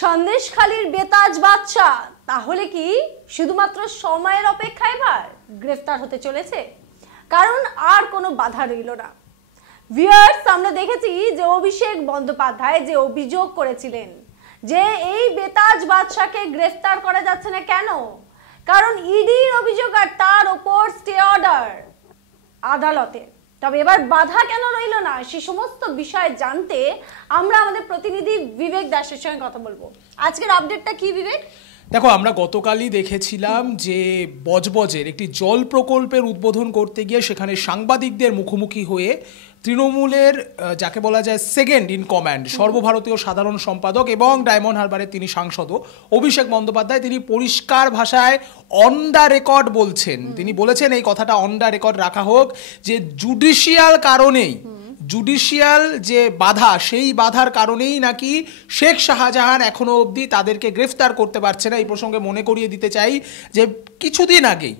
সন্দেশখালীর বেতাজ বাদশা তাহলে কি শুধুমাত্র সময়ের অপেক্ষায় এবার গ্রেফতার হতে চলেছে? কারণ আর কোনো বাধা রইল না। ভিউয়ার্স, আমরা দেখেছি যে অভিষেক বন্দ্যোপাধ্যায় যে অভিযোগ করেছিলেন যে এই বেতাজ বাদশাকে গ্রেফতার করা যাচ্ছে না কেন, কারণ ইডির অভিযোগ আর তার ওপর স্টে অর্ডার আদালতে। তবে এবার বাধা কেন রইল না সে সমস্ত বিষয় জানতে আমরা আমাদের প্রতিনিধি বিবেক দাসের সঙ্গে কথা বলবো। আজকের আপডেটটা কি বিবেক? দেখো, আমরা গতকালই দেখেছিলাম যে বজবজের একটি জল প্রকল্পের উদ্বোধন করতে গিয়ে সেখানে সাংবাদিকদের মুখোমুখি হয়ে তৃণমূলের যাকে বলা যায় সেকেন্ড ইন কমান্ড, সর্বভারতীয় সাধারণ সম্পাদক এবং ডায়মন্ড হারবারের তিনি সাংসদও অভিষেক বন্দ্যোপাধ্যায় তিনি পরিষ্কার ভাষায় অন দ্য রেকর্ড বলছেন, তিনি বলেছেন এই কথাটা অন দ্য রেকর্ড রাখা হোক যে জুডিশিয়াল কারণেই, জুডিশিয়াল যে বাধা সেই বাধার কারণেই নাকি শেখ শাহজাহান এখনো অবধি তাদেরকে গ্রেফতার করতে পারছে না। এই প্রসঙ্গে মনে করিয়ে দিতে চাই যে কিছুদিন আগেই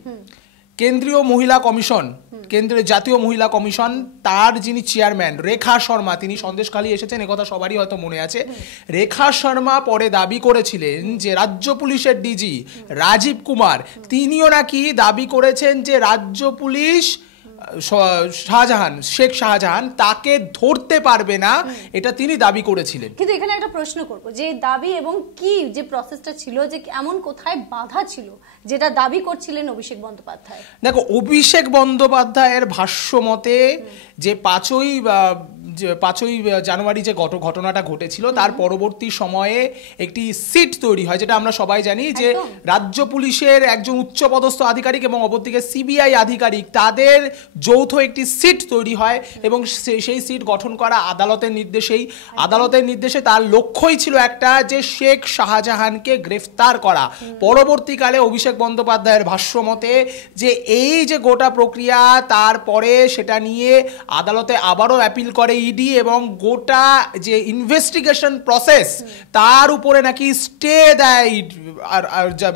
কেন্দ্রীয় মহিলা কমিশন, কেন্দ্রীয় জাতীয় মহিলা কমিশন, তার যিনি চেয়ারম্যান রেখা শর্মা, তিনি সন্দেশখালী এসেছেন, একথা সবারই হয়তো মনে আছে। রেখা শর্মা পরে দাবি করেছিলেন যে রাজ্য পুলিশের ডিজি রাজীব কুমার তিনিও নাকি দাবি করেছেন যে রাজ্য পুলিশ শাহজাহান, শেখ শাহজাহান তাকে ধরতে পারবে না, এটা তিনি দাবি করেছিলেন। কিন্তু এখানে একটা প্রশ্ন করব যে দাবি এবং কি যে প্রসেসটা ছিল, যে এমন কোথায় বাধা ছিল যেটা দাবি করছিলেন অভিষেক বন্দ্যোপাধ্যায়? দেখো, অভিষেক বন্দ্যোপাধ্যায়ের ভাষ্য মতে যে 5ই জানুয়ারি যে ঘটনাটা ঘটেছিল তার পরবর্তী সময়ে একটি সিট তৈরি হয়, যেটা আমরা সবাই জানি যে রাজ্য পুলিশের একজন উচ্চপদস্থ আধিকারিক এবং অপরদিকে সিবিআই আধিকারিক তাদের যৌথ একটি সিট তৈরি হয় এবং সেই সিট গঠন করা আদালতের নির্দেশে তার লক্ষ্যই ছিল একটা, যে শেখ শাহজাহানকে গ্রেফতার করা। পরবর্তীকালে অভিষেক বন্দ্যোপাধ্যায়ের ভাষ্য মতে যে এই যে গোটা প্রক্রিয়া, তারপরে সেটা নিয়ে আদালতে আবারও অ্যাপিল করে ইডি এবং গোটা যে ইনভেস্টিগেশন প্রসেস তার উপরে নাকি স্টে দেয়, আর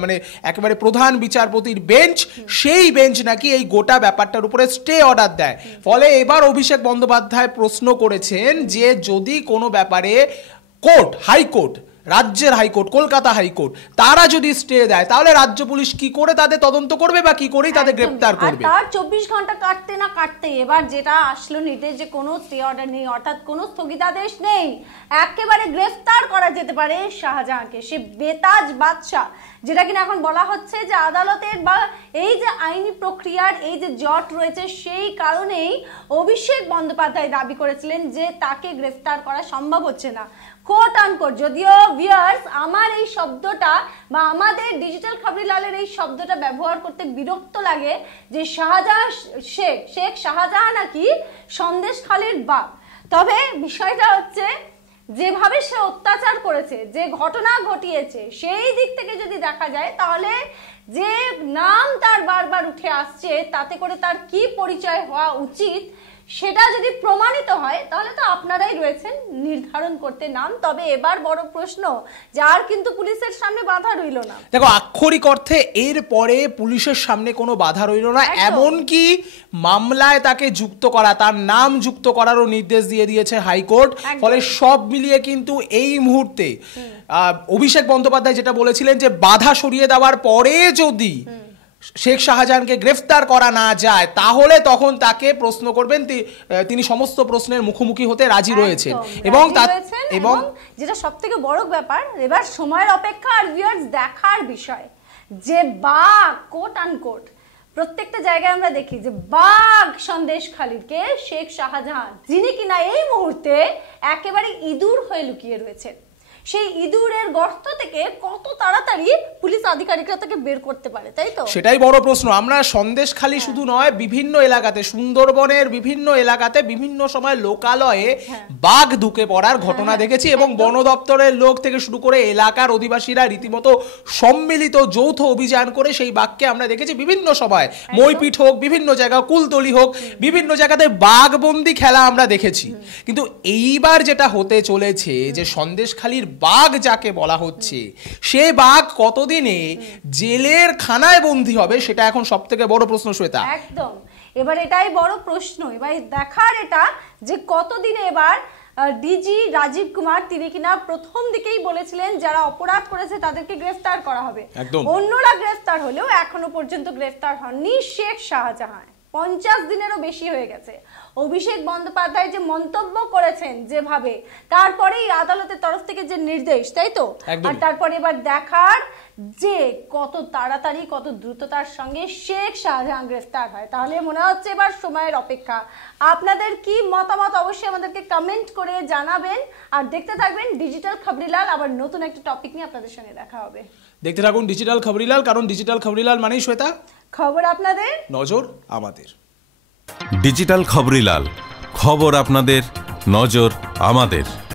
মানে একেবারে প্রধান বিচারপতির বেঞ্চ, সেই বেঞ্চ নাকি এই গোটা ব্যাপারটার উপরে স্টে অর্ডার দেয়। ফলে এবার অভিষেক বন্দ্যোপাধ্যায় প্রশ্ন করেছেন যে যদি কোনো ব্যাপারে কোর্ট, হাইকোর্ট, রাজ্যের হাইকোর্ট, কলকাতা হাইকোর্ট তারা যদি স্টে দেয় তাহলে রাজ্য পুলিশ কি করে তাদের তদন্ত করবে বা কি করেই তাদের গ্রেফতার করবে? তার 24 ঘন্টা কাটতে না কাটতে এবার যেটা আসলো নির্দেশ যে কোনো স্টে অর্ডার নেই, অর্থাৎ কোনো স্থগিতাদেশ নেই, একেবারে গ্রেফতার করা যেতে পারে শাহজাহানকে, সে বেতাজ বাদশা, যেটা কিনা এখন বলা হচ্ছে যে আদালতের বা এই যে আইনি প্রক্রিয়ার এই যে জট রয়েছে সেই কারণেই অভিষেক বন্দ্যোপাধ্যায় দাবি করেছিলেন যে তাকে গ্রেফতার করা সম্ভব হচ্ছে না। কোট আনকোট, যদিও ভিউয়ার্স আমার এই শব্দটা বা আমাদের ডিজিটাল খবরিলালের এই শব্দটা ব্যবহার করতে বিরক্ত লাগে যে শেখ শাহজাহান নাকি সন্দেশখালীর বাঘ। তবে বিষয়টা হচ্ছে যেভাবে সে অত্যাচার করেছে, যে ঘটনা ঘটিয়েছে, সেই দিক থেকে যদি দেখা যায় তাহলে যে নাম তার বারবার উঠে আসছে তাতে করে তার কি পরিচয় হওয়া উচিত সেটা যদি প্রমাণিত হয় তাহলে তো আপনারাই রয়েছেন নির্ধারণ করতে নাম। তবে এবার বড় প্রশ্ন যে আর কিন্তু পুলিশের সামনে বাধা রইল না। দেখো, আক্ষরিক অর্থে এর পরে পুলিশের সামনে কোনো বাধা রইল না, এমনকি মামলায় তাকে যুক্ত করা, তার নাম যুক্ত করারও নির্দেশ দিয়ে দিয়েছে হাইকোর্ট। ফলে সব মিলিয়ে কিন্তু এই মুহূর্তে অভিষেক বন্দ্যোপাধ্যায় যেটা বলেছিলেন যে বাধা সরিয়ে দেওয়ার পরে যদি শেখ শাহজাহানকে গ্রেফতার করা না যায় তাহলে তখন তাকে প্রশ্ন করবেন, তিনি সমস্ত প্রশ্নের মুখোমুখি হতে রাজি রয়েছেন। এবং যেটা সবথেকে বড় ব্যাপার, এবার সময়ের অপেক্ষা আর ভিউয়ার্স দেখার বিষয় যে বাঘ, কোট আনকোট, প্রত্যেকটা জায়গায় আমরা দেখি যে বাঘ সন্দেশখালীকে শেখ শাহজাহান, যিনি কিনা এই মুহূর্তে একেবারে ইঁদুর হয়ে লুকিয়ে রয়েছেন, সেই ইঁদুরের গর্ত থেকে কত তাড়াতাড়ি পুলিশ আধিকারিকরা তাকে বের করতে পারে, তাই তো? সেটাই বড় প্রশ্ন। আমরা সন্দেশখালী শুধু নয়, বিভিন্ন এলাকাতে, সুন্দরবনের বিভিন্ন এলাকাতে বিভিন্ন সময় লোকালয়ে বাঘ ঢুকে পড়ার ঘটনা দেখেছি এবং বন দপ্তরের লোক থেকে শুরু করে এলাকার অধিবাসীরা রীতিমতো সম্মিলিত যৌথ অভিযান করে সেই বাঘকে আমরা দেখেছি বিভিন্ন সময়, মইপিঠ হোক, বিভিন্ন জায়গা কুলতলি হোক, বিভিন্ন জায়গাতে বাঘবন্দি খেলা আমরা দেখেছি। কিন্তু এইবার যেটা হতে চলেছে যে সন্দেশখালীর বাঘ যাকে বলা হচ্ছে সে বাঘ কতদিনে জেলের খানায় বন্দী হবে সেটা এখন সবথেকে বড় প্রশ্ন, শ্বেতা। একদম, এবার এটাই বড় প্রশ্ন। এবার দেখার এটা যে কতদিনে এবার ডিজি রাজীব কুমার, তিনি কিনা প্রথম দিকেই বলেছিলেন যারা অপরাধ করেছে তাদেরকে গ্রেফতার করা হবে, অন্যরা গ্রেফতার হলেও এখনো পর্যন্ত গ্রেফতার হননি শেখ শাহজাহান। 50 দিনেরও বেশি হয়ে গেছে। অভিষেক বন্দ্যোপাধ্যায় যে মন্তব্য করেছেন যেভাবে, তারপরেই আদালতের তরফ থেকে যে নির্দেশ, তাই তো? আর তারপরে এবার দেখার যে কত তাড়াতাড়ি কত দ্রুততার সঙ্গে শেখ শাহজাহান গ্রেফতার হয়। তাহলে মনে হচ্ছে এবার সময়ের অপেক্ষা। আপনাদের কি মতামত অবশ্যই আমাদেরকে কমেন্ট করে জানাবেন, আর দেখতে থাকবেন ডিজিটাল খবরিলাল। আবার নতুন একটা টপিক নিয়ে আপনাদের সঙ্গে দেখা হবে। দেখতে থাকুন ডিজিটাল খবরিলাল, কারণ ডিজিটাল খবরিলাল মানেই শ্বেতা খবর আপনাদের, নজর আমাদের। ডিজিটাল খবরিলাল, খবর আপনাদের, নজর আমাদের।